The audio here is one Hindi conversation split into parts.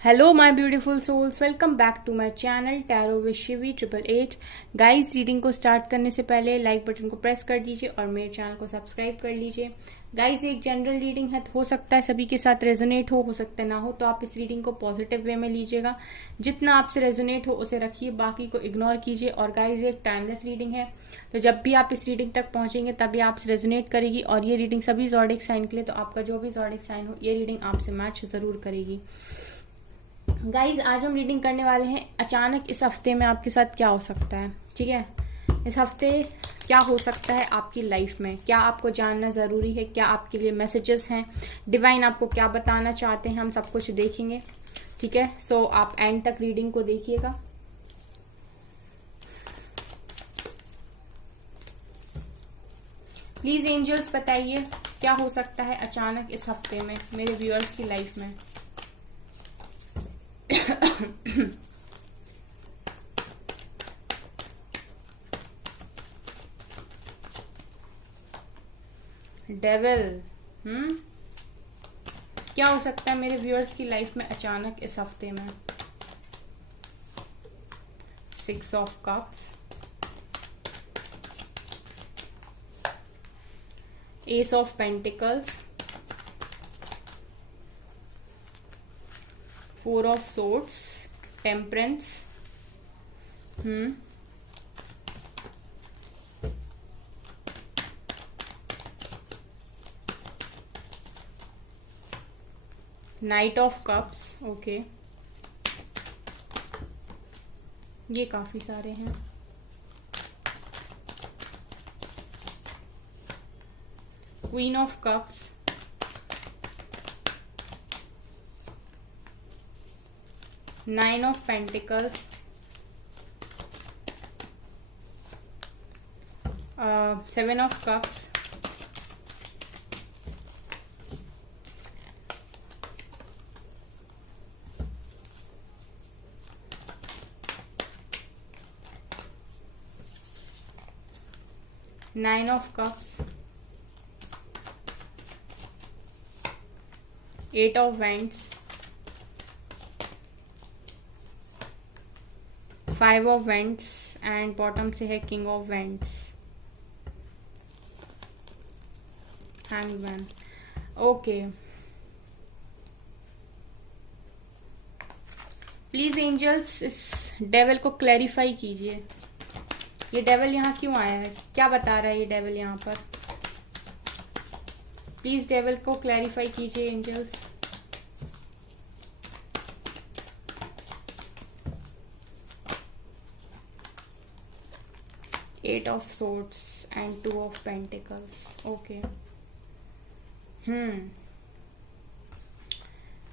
Hello my beautiful souls, welcome back to my channel tarot with Shivi 888। Guys, reading को स्टार्ट करने से पहले लाइक बटन को प्रेस कर दीजिए और मेरे चैनल को सब्सक्राइब कर लीजिए। गाइस, एक जनरल रीडिंग है, हो सकता है सभी के साथ रेजोनेट हो सकता है ना हो, तो आप इस रीडिंग को पॉजिटिव वे में लीजिएगा। जितना आपसे रेजोनेट हो उसे रखिए, बाकी को इग्नोर कीजिए। और गाइस, एक टाइमलेस रीडिंग है, तो जब भी आप इस रीडिंग तक पहुंचेंगे तभी आपसे रेजोनेट करेगी। और ये रीडिंग सभी ज़ोडिक साइन के लिए, तो आपका जो भी ज़ोडिक साइन हो ये रीडिंग आपसे मैच जरूर करेगी। गाइज, आज हम रीडिंग करने वाले हैं अचानक इस हफ्ते में आपके साथ क्या हो सकता है। ठीक है, इस हफ्ते क्या हो सकता है आपकी लाइफ में, क्या आपको जानना जरूरी है, क्या आपके लिए मैसेजेस हैं, डिवाइन आपको क्या बताना चाहते हैं, हम सब कुछ देखेंगे। ठीक है, सो आप एंड तक रीडिंग को देखिएगा। प्लीज एंजल्स बताइए क्या हो सकता है अचानक इस हफ्ते में मेरे व्यूअर्स की लाइफ में। डेविल, क्या हो सकता है मेरे व्यूअर्स की लाइफ में अचानक इस हफ्ते में। 6 of cups, ace of pentacles, 4 of swords, temperance, 9 of cups. Okay, ये काफी सारे हैं। Queen of cups, 9 of pentacles, 7 of cups, nine of cups, 8 of wands, 5 of wands and bottom से है king of wands, hangman. Okay, please angels इस डेविल को क्लैरिफाई कीजिए। ये डेविल यहाँ क्यों आया है, क्या बता रहा है ये डेविल यहाँ पर। प्लीज डेविल को क्लैरिफाई कीजिए angels. Eight of swords and 2 of pentacles. Okay,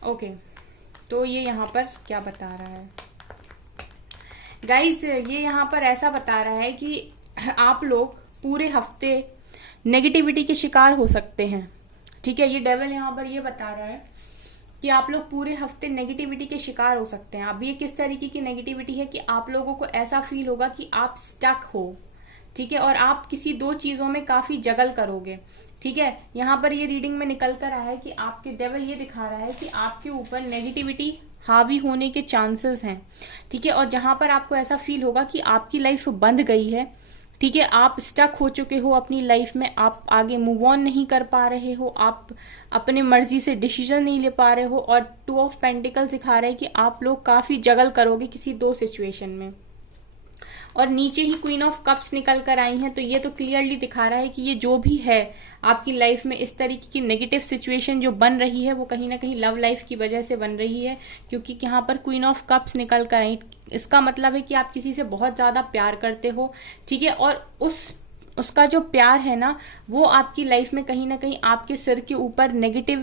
okay, तो ये यहाँ पर क्या बता रहा है गाइज, ये यहाँ पर ऐसा बता रहा है कि आप लोग पूरे हफ्ते नेगेटिविटी के शिकार हो सकते हैं। ठीक है, ये डेविल यहाँ पर ये बता रहा है कि आप लोग पूरे हफ्ते नेगेटिविटी के शिकार हो सकते हैं। अब ये किस तरीके की नेगेटिविटी है कि आप लोगों को ऐसा फील होगा कि आप स्टक हो। ठीक है, और आप किसी दो चीजों में काफी जगल करोगे। ठीक है, यहाँ पर ये रीडिंग में निकल कर आया है कि आपके डेविल ये दिखा रहा है कि आपके ऊपर नेगेटिविटी हावी होने के चांसेस हैं। ठीक है, और जहां पर आपको ऐसा फील होगा कि आपकी लाइफ बंद गई है। ठीक है, आप स्टक हो चुके हो अपनी लाइफ में, आप आगे मूव ऑन नहीं कर पा रहे हो, आप अपने मर्जी से डिसीजन नहीं ले पा रहे हो। और 2 ऑफ पेंटिकल्स दिखा रहे हैं कि आप लोग काफी जगल करोगे किसी दो सिचुएशन में। और नीचे ही क्वीन ऑफ कप्स निकल कर आई हैं, तो ये तो क्लियरली दिखा रहा है कि ये जो भी है आपकी लाइफ में इस तरीके की नेगेटिव सिचुएशन जो बन रही है वो कहीं ना कहीं लव लाइफ की वजह से बन रही है। क्योंकि यहाँ पर क्वीन ऑफ कप्स निकल कर आई, इसका मतलब है कि आप किसी से बहुत ज्यादा प्यार करते हो। ठीक है, और उसका जो प्यार है ना वो आपकी लाइफ में कहीं ना कहीं आपके सिर के ऊपर नेगेटिव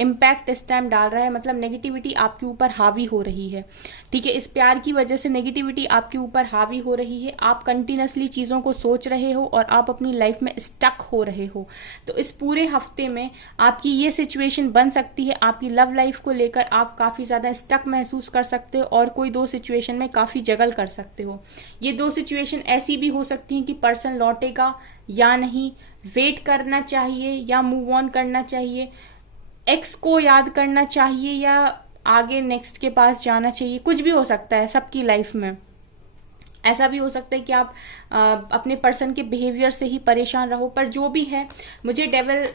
इम्पैक्ट इस टाइम डाल रहा है। मतलब नेगेटिविटी आपके ऊपर हावी हो रही है। ठीक है, इस प्यार की वजह से नेगेटिविटी आपके ऊपर हावी हो रही है। आप कंटिन्यूसली चीज़ों को सोच रहे हो और आप अपनी लाइफ में स्टक हो रहे हो। तो इस पूरे हफ्ते में आपकी ये सिचुएशन बन सकती है, आपकी लव लाइफ को लेकर आप काफ़ी ज़्यादा स्टक महसूस कर सकते हो और कोई दो सिचुएशन में काफ़ी जगल कर सकते हो। ये दो सिचुएशन ऐसी भी हो सकती हैं कि पर्सन लौटेगा या नहीं, वेट करना चाहिए या मूव ऑन करना चाहिए, एक्स को याद करना चाहिए या आगे नेक्स्ट के पास जाना चाहिए, कुछ भी हो सकता है सबकी लाइफ में। ऐसा भी हो सकता है कि आप अपने पर्सन के बिहेवियर से ही परेशान रहो, पर जो भी है मुझे डेविल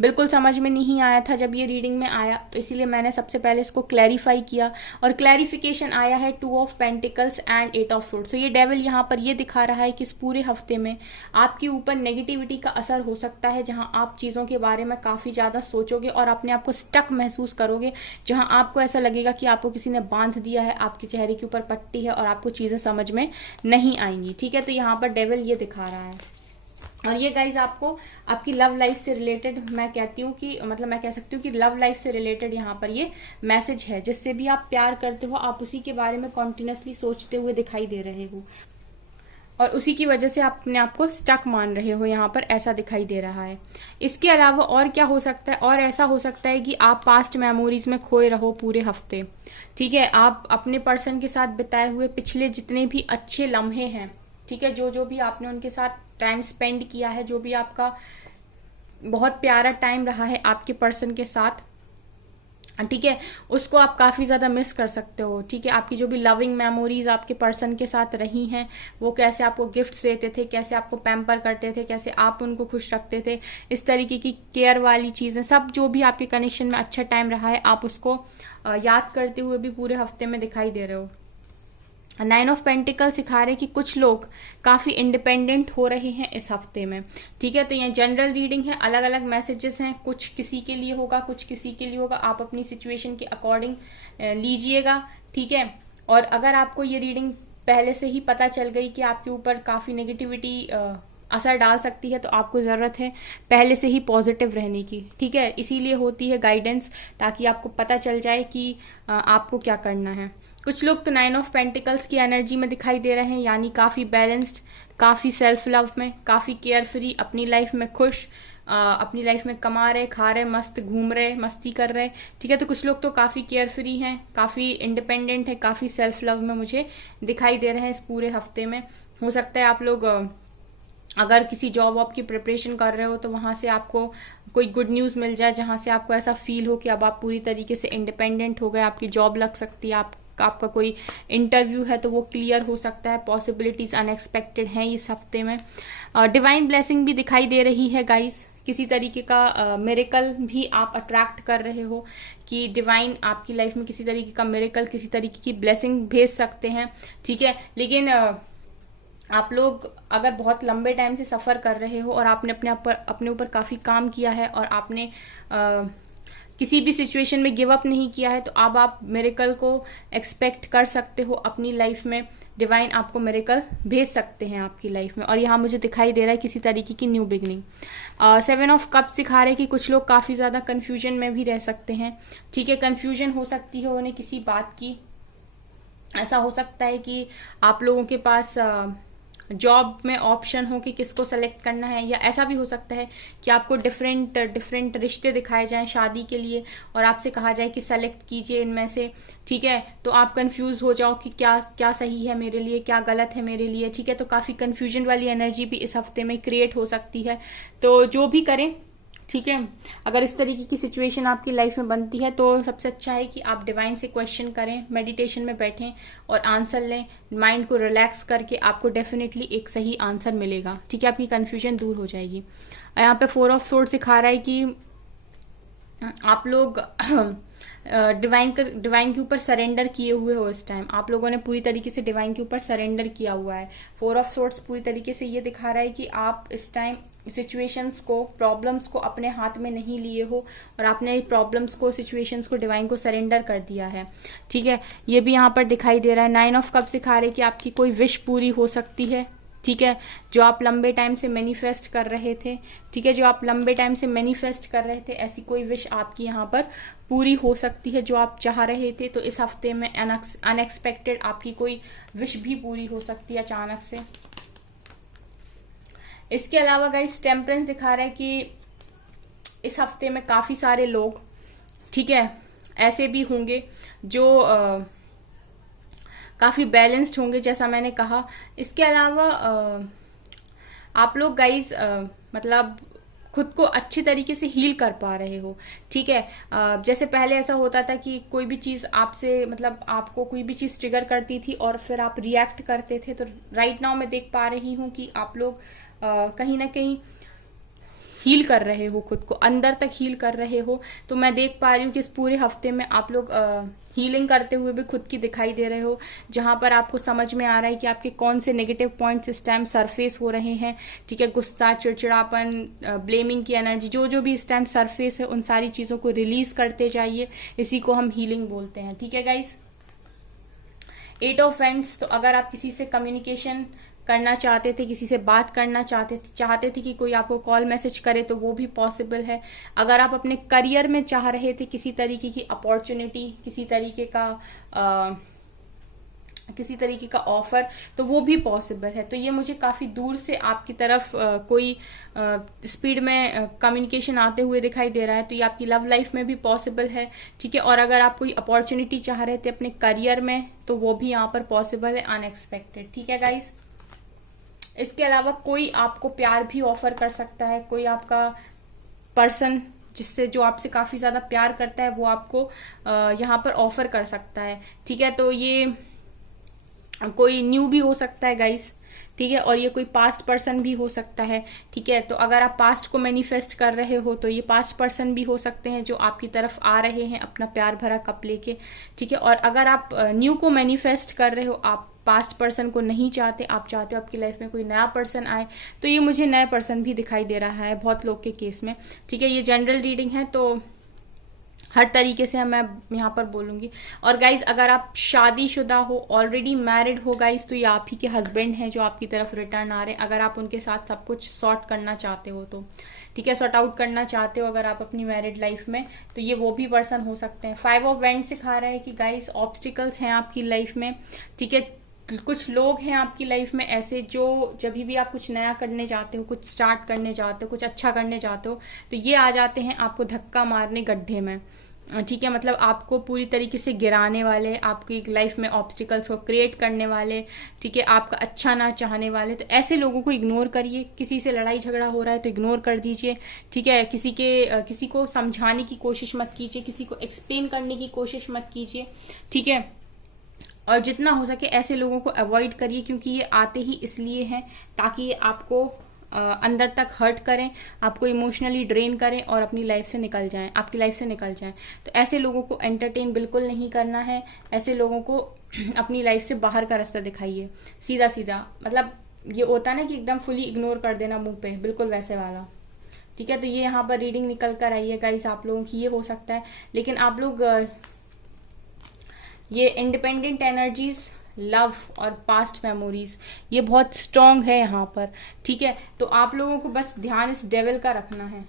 बिल्कुल समझ में नहीं आया था जब ये रीडिंग में आया, तो इसीलिए मैंने सबसे पहले इसको क्लैरिफाई किया और क्लैरिफिकेशन आया है 2 of pentacles and 8 of swords. तो ये डेविल यहाँ पर ये दिखा रहा है कि इस पूरे हफ्ते में आपके ऊपर नेगेटिविटी का असर हो सकता है, जहाँ आप चीज़ों के बारे में काफ़ी ज़्यादा सोचोगे और अपने आप को स्टक महसूस करोगे, जहाँ आपको ऐसा लगेगा कि आपको किसी ने बांध दिया है, आपके चेहरे के ऊपर पट्टी है और आपको चीज़ें समझ में नहीं आएंगी। ठीक है, तो यहाँ पर डेविल ये दिखा रहा है। और ये गाइज आपको आपकी लव लाइफ से रिलेटेड, मैं कहती हूँ कि मतलब मैं कह सकती हूँ कि लव लाइफ से रिलेटेड यहाँ पर ये मैसेज है। जिससे भी आप प्यार करते हो आप उसी के बारे में कॉन्टिन्यूसली सोचते हुए दिखाई दे रहे हो और उसी की वजह से आप अपने आप को स्टक मान रहे हो, यहाँ पर ऐसा दिखाई दे रहा है। इसके अलावा और क्या हो सकता है, और ऐसा हो सकता है कि आप पास्ट मेमोरीज में खोए रहो पूरे हफ्ते। ठीक है, आप अपने पर्सन के साथ बिताए हुए पिछले जितने भी अच्छे लम्हे हैं, ठीक है, जो भी आपने उनके साथ टाइम स्पेंड किया है, जो भी आपका बहुत प्यारा टाइम रहा है आपके पर्सन के साथ, ठीक है, उसको आप काफ़ी ज़्यादा मिस कर सकते हो। ठीक है, आपकी जो भी लविंग मेमोरीज आपके पर्सन के साथ रही हैं, वो कैसे आपको गिफ्ट्स देते थे, कैसे आपको पैम्पर करते थे, कैसे आप उनको खुश रखते थे, इस तरीके की केयर वाली चीज़ें, सब जो भी आपके कनेक्शन में अच्छा टाइम रहा है आप उसको याद करते हुए भी पूरे हफ्ते में दिखाई दे रहे हो। 9 ऑफ पेंटिकल सिखा रहे कि कुछ लोग काफ़ी इंडिपेंडेंट हो रहे हैं इस हफ्ते में। ठीक है, तो ये जनरल रीडिंग है, अलग अलग मैसेजेस हैं, कुछ किसी के लिए होगा, कुछ किसी के लिए होगा, आप अपनी सिचुएशन के अकॉर्डिंग लीजिएगा। ठीक है, और अगर आपको ये रीडिंग पहले से ही पता चल गई कि आपके ऊपर काफ़ी नेगेटिविटी असर डाल सकती है, तो आपको ज़रूरत है पहले से ही पॉजिटिव रहने की। ठीक है, इसीलिए होती है गाइडेंस, ताकि आपको पता चल जाए कि आपको क्या करना है। कुछ लोग तो 9 ऑफ पेंटिकल्स की एनर्जी में दिखाई दे रहे हैं, यानी काफ़ी बैलेंस्ड, काफ़ी सेल्फ लव में, काफ़ी केयर फ्री, अपनी लाइफ में खुश, अपनी लाइफ में कमा रहे, खा रहे, मस्त घूम रहे, मस्ती कर रहे। ठीक है, तो कुछ लोग तो काफ़ी केयर फ्री हैं, काफ़ी इंडिपेंडेंट है, काफ़ी सेल्फ लव में मुझे दिखाई दे रहे हैं इस पूरे हफ्ते में। हो सकता है आप लोग अगर किसी जॉब वॉब की प्रिपरेशन कर रहे हो तो वहाँ से आपको कोई गुड न्यूज़ मिल जाए, जहाँ से आपको ऐसा फील हो कि अब आप पूरी तरीके से इंडिपेंडेंट हो गए, आपकी जॉब लग सकती है, आपका कोई इंटरव्यू है तो वो क्लियर हो सकता है, पॉसिबिलिटीज़ अनएक्सपेक्टेड हैं इस हफ्ते में। डिवाइन ब्लेसिंग भी दिखाई दे रही है गाइस, किसी तरीके का मिरेकल भी आप अट्रैक्ट कर रहे हो कि डिवाइन आपकी लाइफ में किसी तरीके का मिरेकल, किसी तरीके की ब्लेसिंग भेज सकते हैं। ठीक है, लेकिन आप लोग अगर बहुत लंबे टाइम से सफ़र कर रहे हो और आपने अपने ऊपर काफ़ी काम किया है और आपने किसी भी सिचुएशन में गिव अप नहीं किया है, तो अब आप मिरेकल को एक्सपेक्ट कर सकते हो अपनी लाइफ में। डिवाइन आपको मिरेकल भेज सकते हैं आपकी लाइफ में, और यहाँ मुझे दिखाई दे रहा है किसी तरीके की न्यू बिगनिंग। 7 ऑफ कप सिखा रहे कि कुछ लोग काफ़ी ज़्यादा कन्फ्यूजन में भी रह सकते हैं। ठीक है, कन्फ्यूजन हो सकती है उन्हें किसी बात की। ऐसा हो सकता है कि आप लोगों के पास जॉब में ऑप्शन हो कि किसको सेलेक्ट करना है, या ऐसा भी हो सकता है कि आपको डिफरेंट रिश्ते दिखाए जाएं शादी के लिए और आपसे कहा जाए कि सेलेक्ट कीजिए इनमें से। ठीक है, तो आप कंफ्यूज हो जाओ कि क्या सही है मेरे लिए, क्या गलत है मेरे लिए। ठीक है, तो काफ़ी कंफ्यूजन वाली एनर्जी भी इस हफ्ते में क्रिएट हो सकती है। तो जो भी करें, ठीक है, अगर इस तरीके की सिचुएशन आपकी लाइफ में बनती है तो सबसे अच्छा है कि आप डिवाइन से क्वेश्चन करें, मेडिटेशन में बैठें और आंसर लें। माइंड को रिलैक्स करके आपको डेफिनेटली एक सही आंसर मिलेगा। ठीक है, आपकी कन्फ्यूजन दूर हो जाएगी। यहाँ पे 4 ऑफ सोर्ड सिखा रहा है कि आप लोग डिवाइन के ऊपर सरेंडर किए हुए हो। इस टाइम आप लोगों ने पूरी तरीके से डिवाइन के ऊपर सरेंडर किया हुआ है। 4 ऑफ सोर्ड्स पूरी तरीके से ये दिखा रहा है कि आप इस टाइम सिचुएशंस को, प्रॉब्लम्स को अपने हाथ में नहीं लिए हो और आपने प्रॉब्लम्स को, सिचुएशंस को डिवाइन को सरेंडर कर दिया है। ठीक है, ये भी यहाँ पर दिखाई दे रहा है। 9 ऑफ कप सिखा रहे कि आपकी कोई विश पूरी हो सकती है। ठीक है, जो आप लंबे टाइम से मैनिफेस्ट कर रहे थे, ठीक है, जो आप लंबे टाइम से मैनिफेस्ट कर रहे थे, ऐसी कोई विश आपकी यहाँ पर पूरी हो सकती है जो आप चाह रहे थे। तो इस हफ्ते में अनएक्सपेक्टेड आपकी कोई विश भी पूरी हो सकती है अचानक से। इसके अलावा गाइस टेम्परेंस दिखा रहा है कि इस हफ्ते में काफ़ी सारे लोग, ठीक है, ऐसे भी होंगे जो काफ़ी बैलेंस्ड होंगे, जैसा मैंने कहा। इसके अलावा आप लोग गाइस मतलब खुद को अच्छी तरीके से हील कर पा रहे हो। ठीक है, जैसे पहले ऐसा होता था कि कोई भी चीज़ आपसे, मतलब आपको कोई भी चीज़ ट्रिगर करती थी और फिर आप रिएक्ट करते थे। तो राइट नाउ मैं देख पा रही हूँ कि आप लोग कहीं ना कहीं हील कर रहे हो, खुद को अंदर तक हील कर रहे हो। तो मैं देख पा रही हूँ कि इस पूरे हफ्ते में आप लोग हीलिंग करते हुए भी खुद की दिखाई दे रहे हो, जहाँ पर आपको समझ में आ रहा है कि आपके कौन से नेगेटिव पॉइंट्स इस टाइम सरफेस हो रहे हैं। ठीक है, गुस्सा, चिड़चिड़ापन, ब्लेमिंग की एनर्जी, जो जो भी इस टाइम सरफेस है, उन सारी चीज़ों को रिलीज करते जाइए। इसी को हम हीलिंग बोलते हैं। ठीक है गाइस, 8 ऑफ वैंड्स। तो अगर आप किसी से कम्युनिकेशन करना चाहते थे, किसी से बात करना चाहते थे कि कोई आपको कॉल मैसेज करे, तो वो भी पॉसिबल है। अगर आप अपने करियर में चाह रहे थे किसी तरीके की अपॉर्चुनिटी, किसी तरीके का ऑफर, तो वो भी पॉसिबल है। तो ये मुझे काफ़ी दूर से आपकी तरफ कोई स्पीड में कम्युनिकेशन आते हुए दिखाई दे रहा है। तो ये आपकी लव लाइफ में भी पॉसिबल है। ठीक है, और अगर आप कोई अपॉर्चुनिटी चाह रहे थे अपने करियर में, तो वो भी यहाँ पर पॉसिबल है, अनएक्सपेक्टेड। ठीक है गाइस, इसके अलावा कोई आपको प्यार भी ऑफर कर सकता है। कोई आपका पर्सन जो आपसे काफ़ी ज़्यादा प्यार करता है, वो आपको यहाँ पर ऑफर कर सकता है। ठीक है, तो ये कोई न्यू भी हो सकता है गाइस। ठीक है, और ये कोई पास्ट पर्सन भी हो सकता है। ठीक है, तो अगर आप पास्ट को मैनिफेस्ट कर रहे हो, तो ये पास्ट पर्सन भी हो सकते हैं जो आपकी तरफ आ रहे हैं अपना प्यार भरा कप लेके। ठीक है, और अगर आप न्यू को मैनिफेस्ट कर रहे हो, आप पास्ट पर्सन को नहीं चाहते, आप चाहते हो आपकी लाइफ में कोई नया पर्सन आए, तो ये मुझे नया पर्सन भी दिखाई दे रहा है बहुत लोग के केस में। ठीक है, ये जनरल रीडिंग है, तो हर तरीके से मैं यहाँ पर बोलूँगी। और गाइज, अगर आप शादीशुदा हो, ऑलरेडी मैरिड हो गाइज, तो ये आप ही के हस्बैंड हैं जो आपकी तरफ रिटर्न आ रहे हैं। अगर आप उनके साथ सब कुछ सॉर्ट करना चाहते हो तो, ठीक है, सॉर्ट आउट करना चाहते हो अगर आप अपनी मैरिड लाइफ में, तो ये वो भी पर्सन हो सकते हैं। 5 ऑफ वैंड्स सिखा रहा है कि गाइज ऑब्स्टिकल्स हैं आपकी लाइफ में। ठीक है, कुछ लोग हैं आपकी लाइफ में ऐसे जो जब भी आप कुछ नया करने जाते हो, कुछ स्टार्ट करने जाते हो, कुछ अच्छा करने जाते हो, तो ये आ जाते हैं आपको धक्का मारने गड्ढे में। ठीक है, मतलब आपको पूरी तरीके से गिराने वाले, आपकी लाइफ में ऑब्स्टिकल्स को क्रिएट करने वाले। ठीक है, आपका अच्छा ना चाहने वाले। तो ऐसे लोगों को इग्नोर करिए। किसी से लड़ाई झगड़ा हो रहा है तो इग्नोर कर दीजिए। ठीक है, किसी को समझाने की कोशिश मत कीजिए, किसी को एक्सप्लेन करने की कोशिश मत कीजिए। ठीक है, और जितना हो सके ऐसे लोगों को अवॉइड करिए, क्योंकि ये आते ही इसलिए हैं ताकि ये आपको अंदर तक हर्ट करें, आपको इमोशनली ड्रेन करें और अपनी लाइफ से निकल जाएं, आपकी लाइफ से निकल जाएं। तो ऐसे लोगों को एंटरटेन बिल्कुल नहीं करना है। ऐसे लोगों को अपनी लाइफ से बाहर का रास्ता दिखाइए, सीधा सीधा। मतलब ये होता ना कि एकदम फुली इग्नोर कर देना मुंह पे, बिल्कुल वैसे वाला। ठीक है, तो ये यहाँ पर रीडिंग निकल कर आई है गाइस आप लोगों की, ये हो सकता है। लेकिन आप लोग ये इंडिपेंडेंट एनर्जीज, लव और पास्ट मेमोरीज, ये बहुत स्ट्रॉन्ग है यहाँ पर। ठीक है, तो आप लोगों को बस ध्यान इस डेविल का रखना है।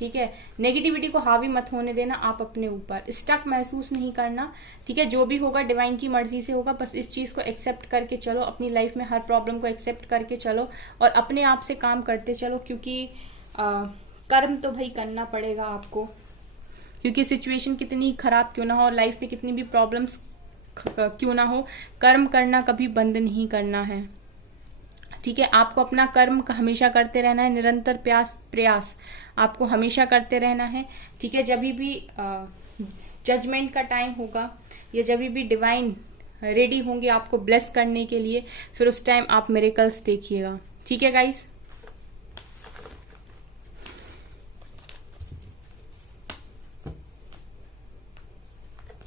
ठीक है, नेगेटिविटी को हावी मत होने देना आप अपने ऊपर, स्टक महसूस नहीं करना। ठीक है, जो भी होगा डिवाइन की मर्जी से होगा, बस इस चीज़ को एक्सेप्ट करके चलो, अपनी लाइफ में हर प्रॉब्लम को एक्सेप्ट करके चलो और अपने आप से काम करते चलो। क्योंकि कर्म तो भाई करना पड़ेगा आपको, क्योंकि सिचुएशन कितनी खराब क्यों ना हो, लाइफ में कितनी भी प्रॉब्लम्स क्यों ना हो, कर्म करना कभी बंद नहीं करना है। ठीक है, आपको अपना कर्म हमेशा करते रहना है, निरंतर प्रयास आपको हमेशा करते रहना है। ठीक है, जब भी जजमेंट का टाइम होगा या जब भी डिवाइन रेडी होंगे आपको ब्लेस करने के लिए, फिर उस टाइम आप मिरेकल्स देखिएगा। ठीक है गाइस,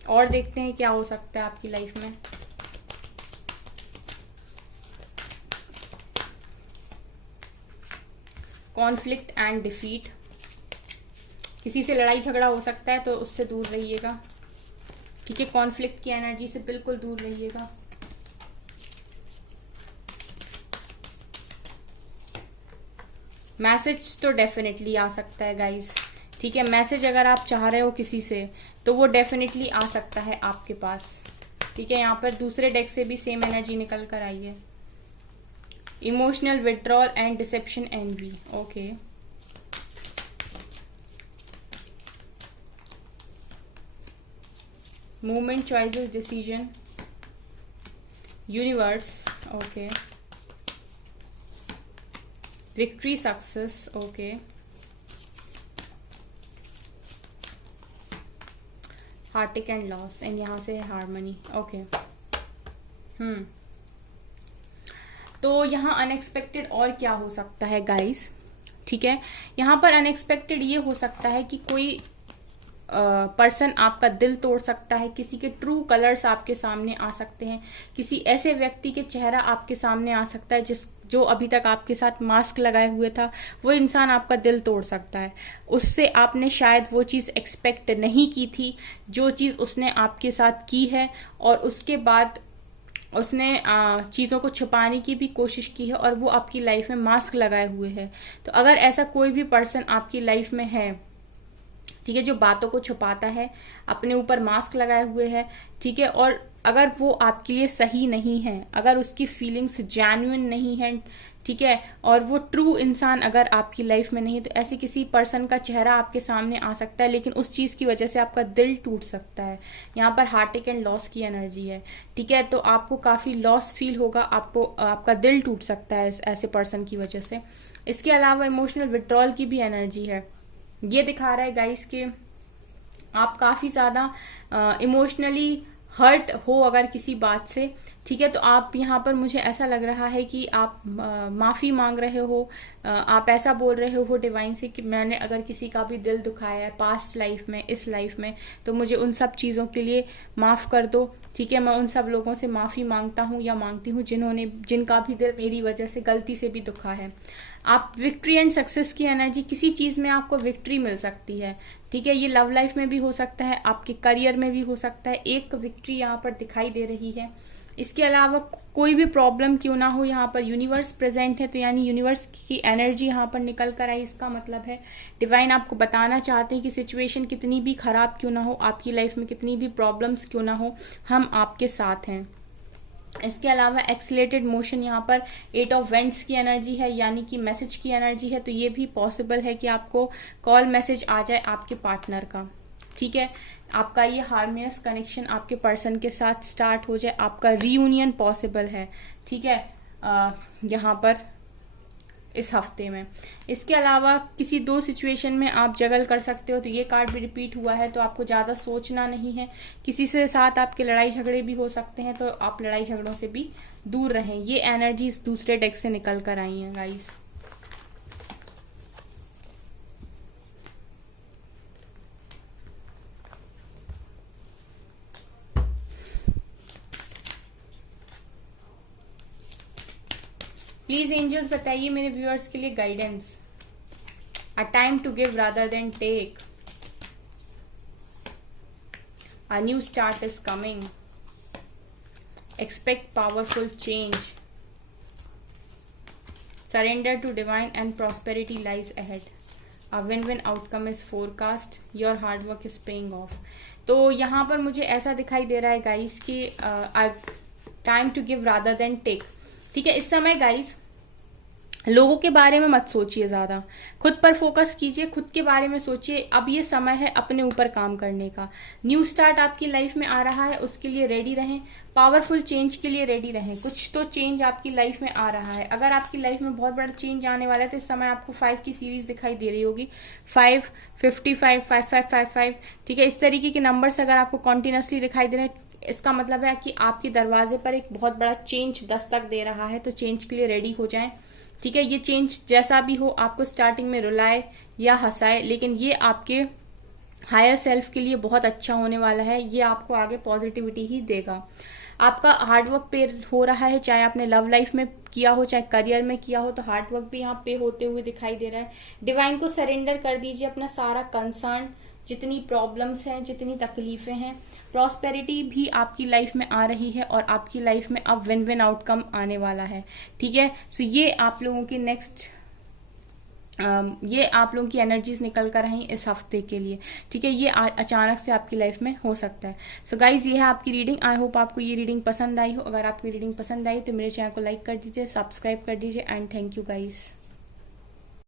और देखते हैं क्या हो सकता है आपकी लाइफ में। कॉन्फ्लिक्ट एंड डिफीट, किसी से लड़ाई झगड़ा हो सकता है तो उससे दूर रहिएगा। ठीक है, कॉन्फ्लिक्ट की एनर्जी से बिल्कुल दूर रहिएगा। मैसेज तो डेफिनेटली आ सकता है गाइस। ठीक है, मैसेज अगर आप चाह रहे हो किसी से तो वो डेफिनेटली आ सकता है आपके पास। ठीक है, यहाँ पर दूसरे डेक से भी सेम एनर्जी निकल कर आई है। Emotional withdrawal and deception envy, okay. Movement, choices, decision, universe, okay. Victory, success, okay. Heartache and loss, and यहाँ से है हार्मनी। ओके। तो यहाँ अनएक्सपेक्टेड और क्या हो सकता है गाइस, ठीक है। यहाँ पर अनएक्सपेक्टेड ये हो सकता है कि कोई पर्सन आपका दिल तोड़ सकता है, किसी के ट्रू कलर्स आपके सामने आ सकते हैं, किसी ऐसे व्यक्ति के चेहरा आपके सामने आ सकता है जो अभी तक आपके साथ मास्क लगाए हुए था, वो इंसान आपका दिल तोड़ सकता है। उससे आपने शायद वो चीज़ एक्सपेक्ट नहीं की थी, जो चीज़ उसने आपके साथ की है, और उसके बाद उसने चीज़ों को छुपाने की भी कोशिश की है, और वो आपकी लाइफ में मास्क लगाए हुए है। तो अगर ऐसा कोई भी पर्सन आपकी लाइफ में है, ठीक है, जो बातों को छुपाता है, अपने ऊपर मास्क लगाए हुए है, ठीक है, और अगर वो आपके लिए सही नहीं है, अगर उसकी फीलिंग्स जेन्युइन नहीं है, ठीक है, और वो ट्रू इंसान अगर आपकी लाइफ में नहीं है, तो ऐसे किसी पर्सन का चेहरा आपके सामने आ सकता है, लेकिन उस चीज़ की वजह से आपका दिल टूट सकता है। यहाँ पर हार्टिक एंड लॉस की एनर्जी है, ठीक है, तो आपको काफ़ी लॉस फील होगा, आपको आपका दिल टूट सकता है ऐसे पर्सन की वजह से। इसके अलावा इमोशनल विड्रॉल की भी एनर्जी है। ये दिखा रहा है गाइस कि आप काफ़ी ज़्यादा इमोशनली हर्ट हो अगर किसी बात से, ठीक है, तो आप यहाँ पर मुझे ऐसा लग रहा है कि आप माफ़ी मांग रहे हो, आप ऐसा बोल रहे हो डिवाइन से कि मैंने अगर किसी का भी दिल दुखाया है पास्ट लाइफ में, इस लाइफ में, तो मुझे उन सब चीज़ों के लिए माफ़ कर दो, ठीक है। मैं उन सब लोगों से माफ़ी मांगता हूँ या मांगती हूँ जिनका भी दिल मेरी वजह से गलती से भी दुखा है। आप विक्ट्री एंड सक्सेस की एनर्जी, किसी चीज़ में आपको विक्ट्री मिल सकती है, ठीक है, ये लव लाइफ में भी हो सकता है, आपके करियर में भी हो सकता है, एक विक्ट्री यहाँ पर दिखाई दे रही है। इसके अलावा कोई भी प्रॉब्लम क्यों ना हो, यहाँ पर यूनिवर्स प्रेजेंट है, तो यानी यूनिवर्स की एनर्जी यहाँ पर निकल कर आई। इसका मतलब है डिवाइन आपको बताना चाहते हैं कि सिचुएशन कितनी भी खराब क्यों ना हो, आपकी लाइफ में कितनी भी प्रॉब्लम्स क्यों ना हो, हम आपके साथ हैं। इसके अलावा एक्सीलेटेड मोशन, यहाँ पर 8 ऑफ वेंट्स की एनर्जी है, यानी कि मैसेज की एनर्जी है, तो ये भी पॉसिबल है कि आपको कॉल मैसेज आ जाए आपके पार्टनर का, ठीक है, आपका ये हार्मोनियस कनेक्शन आपके पर्सन के साथ स्टार्ट हो जाए, आपका रीयूनियन पॉसिबल है, ठीक है, यहाँ पर इस हफ्ते में। इसके अलावा किसी 2 सिचुएशन में आप जगल कर सकते हो, तो ये कार्ड भी रिपीट हुआ है, तो आपको ज़्यादा सोचना नहीं है। किसी से साथ आपके लड़ाई झगड़े भी हो सकते हैं, तो आप लड़ाई झगड़ों से भी दूर रहें। ये एनर्जीज दूसरे डेक से निकल कर आई हैं गाइस। प्लीज एंजल्स बताइए मेरे व्यूअर्स के लिए guidance. A time to give rather than take, a new start is coming, expect powerful change, surrender to divine and prosperity lies ahead, a win win outcome is forecast, your hard work is paying off. तो यहाँ पर मुझे ऐसा दिखाई दे रहा है गाइस कि time to give rather than take, ठीक है। इस समय गाइस लोगों के बारे में मत सोचिए, ज़्यादा खुद पर फोकस कीजिए, खुद के बारे में सोचिए। अब ये समय है अपने ऊपर काम करने का। न्यू स्टार्ट आपकी लाइफ में आ रहा है, उसके लिए रेडी रहें, पावरफुल चेंज के लिए रेडी रहें। कुछ तो चेंज आपकी लाइफ में आ रहा है। अगर आपकी लाइफ में बहुत बड़ा चेंज आने वाला है तो इस समय आपको 5 की सीरीज दिखाई दे रही होगी, 5, 55, 5555, ठीक है। इस तरीके के नंबर्स अगर आपको कॉन्टिन्यूसली दिखाई दे रहे हैं, इसका मतलब है कि आपके दरवाजे पर एक बहुत बड़ा चेंज दस्तक दे रहा है, तो चेंज के लिए रेडी हो जाएं, ठीक है। ये चेंज जैसा भी हो, आपको स्टार्टिंग में रुलाए या हंसाए, लेकिन ये आपके हायर सेल्फ के लिए बहुत अच्छा होने वाला है। ये आपको आगे पॉजिटिविटी ही देगा। आपका हार्डवर्क पे हो रहा है, चाहे आपने लव लाइफ में किया हो चाहे करियर में किया हो, तो हार्डवर्क भी यहाँ पे होते हुए दिखाई दे रहा है। डिवाइन को सरेंडर कर दीजिए अपना सारा कंसर्न, जितनी प्रॉब्लम्स हैं, जितनी तकलीफें हैं। प्रॉस्पेरिटी भी आपकी लाइफ में आ रही है और आपकी लाइफ में अब विन विन आउटकम आने वाला है, ठीक है। सो ये आप लोगों की ये आप लोगों की एनर्जीज निकल कर आई इस हफ्ते के लिए, ठीक है। ये अचानक से आपकी लाइफ में हो सकता है। सो गाइज, ये है आपकी रीडिंग। आई होप आपको ये रीडिंग पसंद आई हो। अगर आपको रीडिंग पसंद आई तो मेरे चैनल को लाइक कर दीजिए, सब्सक्राइब कर दीजिए, एंड थैंक यू गाइज।